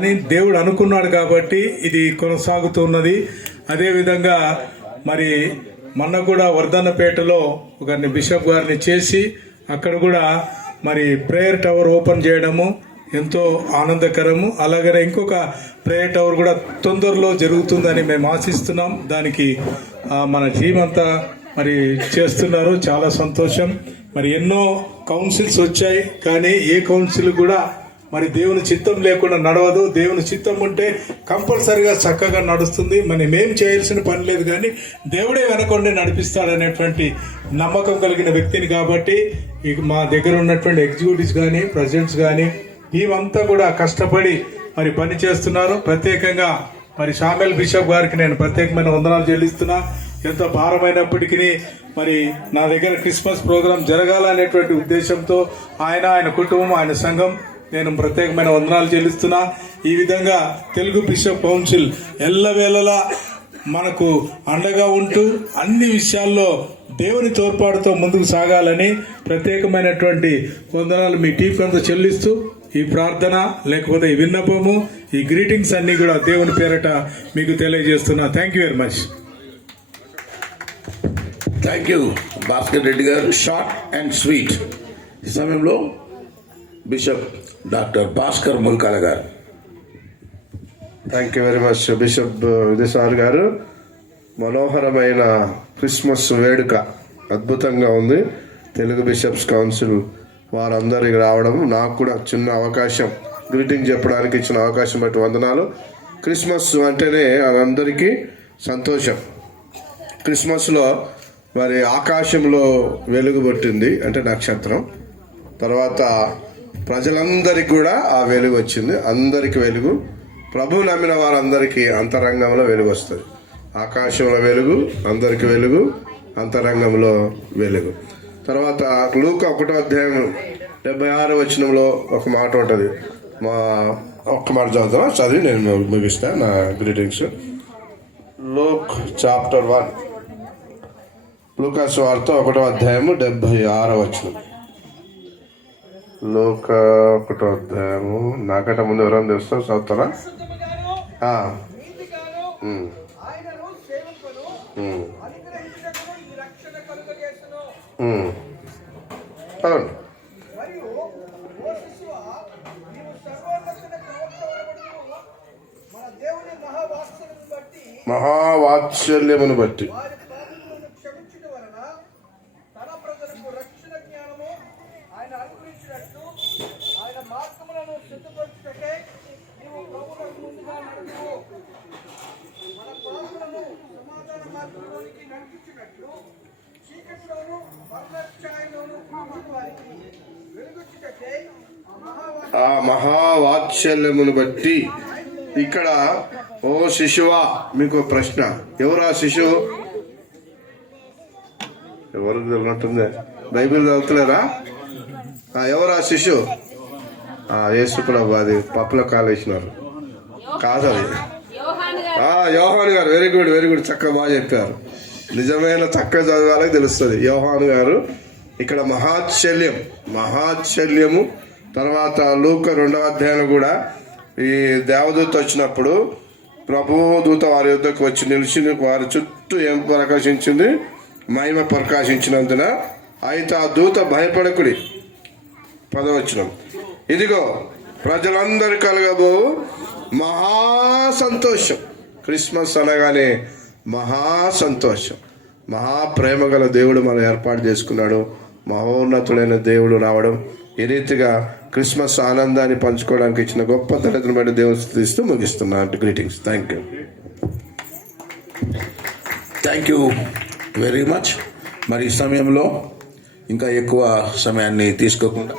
అని దేవుడు అనుకున్నాడు కాబట్టి ఇది కొనసాగుతున్నది. అదేవిధంగా మరి మొన్న కూడా వర్ధన్నపేటలో ఒక బిషప్ గారిని చేసి అక్కడ కూడా మరి ప్రేయర్ టవర్ ఓపెన్ చేయడము ఎంతో ఆనందకరము. అలాగనే ఇంకొక ప్రేయర్ టవర్ కూడా తొందరలో జరుగుతుందని మేము ఆశిస్తున్నాం. దానికి మన టీం అంతా మరి చేస్తున్నారు, చాలా సంతోషం. మరి ఎన్నో కౌన్సిల్స్ వచ్చాయి, కానీ ఏ కౌన్సిల్ కూడా మరి దేవుని చిత్తం లేకుండా నడవదు. దేవుని చిత్తం ఉంటే కంపల్సరిగా చక్కగా నడుస్తుంది. మరి మేం చేయాల్సిన పని లేదు, కానీ దేవుడే వెనకొండి నడిపిస్తాడనేటువంటి నమ్మకం కలిగిన వ్యక్తిని కాబట్టి ఇక మా దగ్గర ఉన్నటువంటి ఎగ్జిక్యూటివ్స్ కానీ ప్రెసిడెంట్స్ కానీ టీం అంతా కూడా కష్టపడి మరి పని చేస్తున్నారు. ప్రత్యేకంగా మరి షామెల్ బిషప్ గారికి నేను ప్రత్యేకమైన వందనాలు చెల్లిస్తున్నా. ఎంత భారమైనప్పటికీ మరి నా దగ్గర క్రిస్మస్ ప్రోగ్రాం జరగాలనేటువంటి ఉద్దేశంతో ఆయన కుటుంబం, ఆయన సంఘం నేను ప్రత్యేకమైన వందనాలు చెల్లిస్తున్నా. ఈ విధంగా తెలుగు బిషప్ కౌన్సిల్ ఎల్లవేళలా మనకు అండగా ఉంటూ అన్ని విషయాల్లో దేవుని తోడ్పాటుతో ముందుకు సాగాలని ప్రత్యేకమైనటువంటి వందనాలు మీ టీం అంతా చెల్లిస్తూ ఈ ప్రార్థన లేకపోతే ఈ విన్నపము, ఈ గ్రీటింగ్స్ అన్ని కూడా దేవుని పేరట మీకు తెలియజేస్తున్నా. Thank you very much. Thank you Bhaskar Reddy గారు. Short and sweet. ఈ సమయంలో బిషప్ డాక్టర్ భాస్కర్ ముల్కాల గారు. Thank you very much bishop విజయసార్ గారు. మనోహరమైన క్రిస్మస్ వేడుక అద్భుతంగా ఉంది. తెలుగు బిషప్స్ కౌన్సిల్ వారందరికి రావడం, నాకు కూడా చిన్న అవకాశం గ్రీటింగ్ చెప్పడానికి ఇచ్చిన అవకాశం బట్టి వందనాలు. క్రిస్మస్ అంటేనే అందరికీ సంతోషం. క్రిస్మస్లో మరి ఆకాశంలో వెలుగు పుట్టింది అంటే నక్షత్రం. తర్వాత ప్రజలందరికీ కూడా ఆ వెలుగు వచ్చింది. అందరికి వెలుగు, ప్రభువు నమ్మిన వారందరికీ అంతరంగంలో వెలుగు వస్తుంది. ఆకాశంలో వెలుగు, అందరికి వెలుగు, అంతరంగంలో వెలుగు. తర్వాత లూకా 1వ అధ్యాయం 76వ వచనంలో ఒక మాట ఉంటుంది. ఒక్క మాట చదివి నేను ముగిస్తాను నా గ్రీటింగ్స్. లూక్ చాప్టర్ 1, లూకా సువార్త 1వ అధ్యాయము 76వ వచనం. లూకా 1వ అధ్యాయము. నాకంటే ముందు ఎవరైనా తెలుస్తారు, చదువుతారా? మహావాత్సల్యమును బట్టి ఆ మహావాత్సల్యమును బట్టి. ఇక్కడ ఓ శిశువా, మీకు ప్రశ్న, ఎవరు ఆ శిశువు? ఎవరు తెలియనట్టుంది, బైబిల్ చదువుతలేరా? ఎవరు ఆ శిశువు? యేసుప్రభు. అది పప్పుల కాలేసినారు కాదు, అది యోహాను గారు. వెరీ గుడ్, వెరీ గుడ్, చక్కగా బాగా చెప్పారు. నిజమైన చక్కగా చదవాలని తెలుస్తుంది. యోహాను గారు ఇక్కడ మహాత్సల్యము. తర్వాత లూకా 2వ అధ్యాయం కూడా ఈ దేవదూత వచ్చినప్పుడు ప్రభు దూత వారి యుద్ధకు వచ్చి నిలిచి వారి చుట్టూ ఏం ప్రకాశించింది? మహిమ ప్రకాశించినందున అయితే ఆ దూత భయపడకుడి. 10వ వచనం. ఇదిగో ప్రజలందరూ కలగబో మహాసంతోషం. క్రిస్మస్ అనగానే మహాసంతోషం. మహాప్రేమ గల దేవుడు మనం ఏర్పాటు చేసుకున్నాడు. మహోన్నతుడైన దేవుడు రావడం, ఈ రీతిగా క్రిస్మస్ ఆనందాన్ని పంచుకోవడానికి ఇచ్చిన గొప్ప తరగతిని బట్టి దేవుని స్తుతిస్తూ ముగిస్తున్నాను. Greetings. Thank you very much. మరి ఈ సమయంలో ఇంకా ఎక్కువ సమయాన్ని తీసుకోకుండా